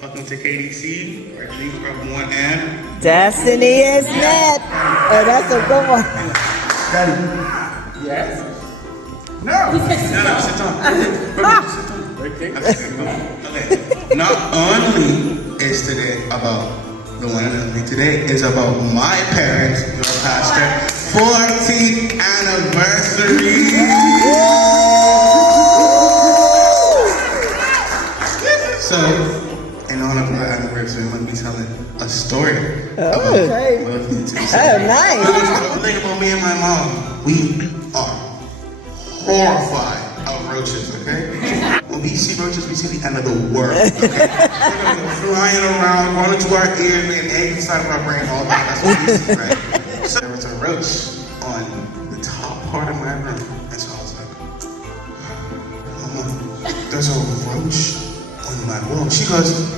Welcome to KDC, where dreams are born and Destiny is met. Oh, that's a good one. Daddy. Yes? No. No, sit down. Sit down. Okay. Not only is today about the one and only, today is about my parents, your pastor, 14th anniversary. So, in honor of our anniversary, I'm going to be telling a story about Wilson. Oh, nice. The thing about me and my mom, we are horrified of roaches, okay? When we see roaches, we see the end of the world, okay? They're gonna go flying around, crawling into our ears, making eggs inside of our brain, all that. That's what we see, right? So there was a roach on the top part of my room, and so I was like, Mama, there's a roach on my wall. She goes,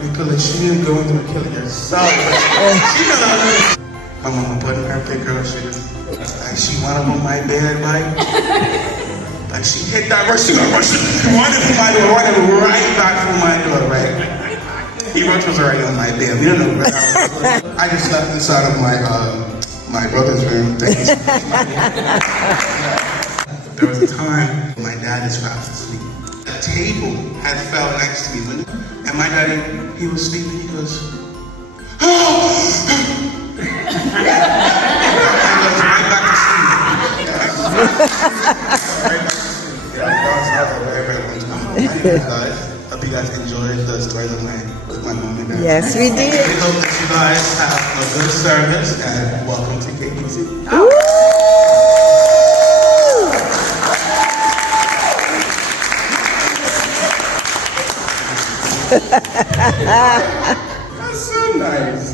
Nicholas, she didn't go into kill it yourself. She knows. My mama put in her picture of shit. Like she went up on my bed, like she hit that rush, she wanted from my door, running right back from my door, right? He roach was already on my bed. We don't know where I was. I just slept inside of my brother's room. There was a time when my dad is fast asleep. A table had fell next to me, and my daddy, he was sleeping. He goes, oh! Hope you guys enjoyed the stories of with my mom and dad. Yes, we did. We hope that you guys have a good service and welcome to KBC. That's so nice.